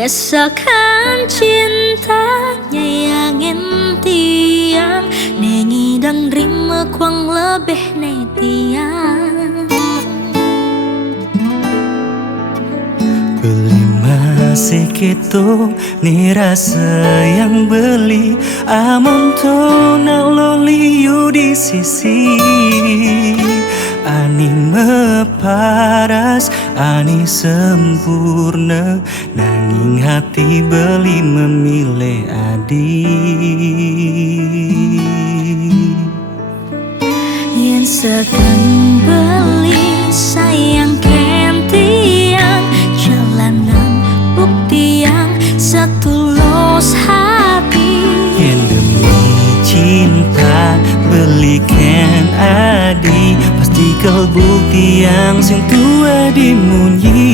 Rasakan cintanya yang tiang nengi dan rima kurang lebih tiang. Beli masih gitu ni rasa yang beli amon to nak loliu di sisi ani meparas ani sempurna nanging hati beli memilih adi Yang sekan beli sayang kentiang jalanan bukti yang setulus hati. Yang demi cinta belikan adi pasti kau bukti yang sing tua dimunyi.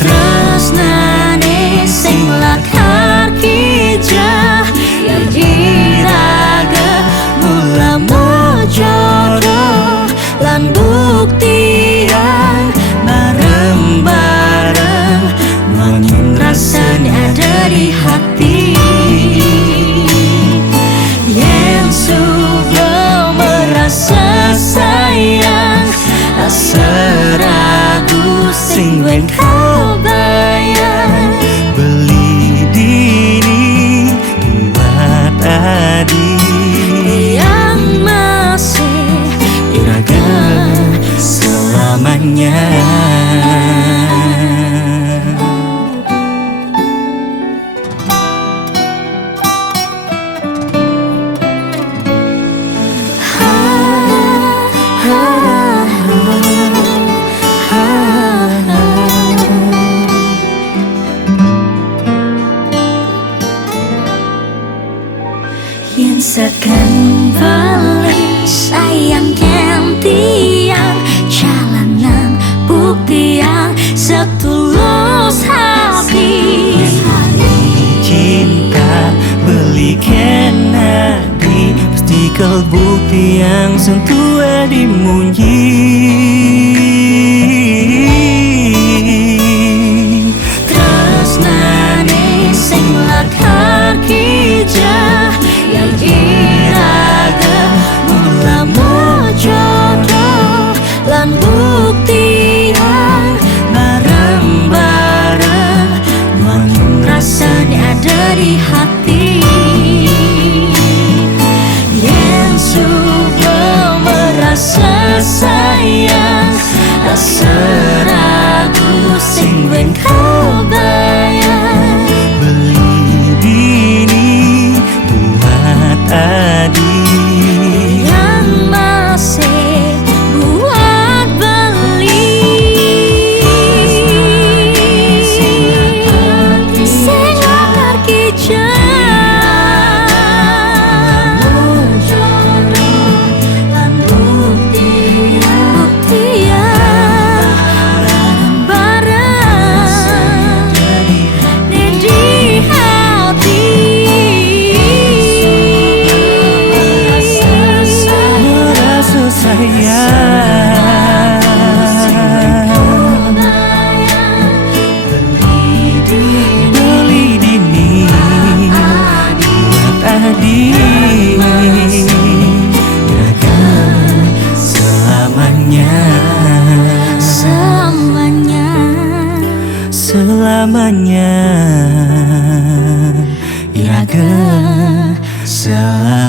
Tresnane sing lakar kijah yang iraga mula mojodoh lan bukti yang bareng-bareng mengin rasanya ada di hati yang sudah merasa sayang aseragu sing wen kau bayang Beli diri buat adi yang masih iraga selamanya. Yang sekan beli sayang kentiang jalanan bukti yang setulus hati. Cinta belikan adi pasti kau bukti yang sentuh dimunyi. Tresnane sing lakar kijah yang iraga mula mojodoh lan bukti yang bareng-bareng mengin rasanya ada di hati yang sudah merasa sayang aseragu sing wen kau bayang Beli diri buat adi yang masih buat beli sing lakar kijah lan bukti yang bareng-bareng di hati merasa sayang. Beli dini buat adi jaga selamanya. Selamanya jaga selamanya.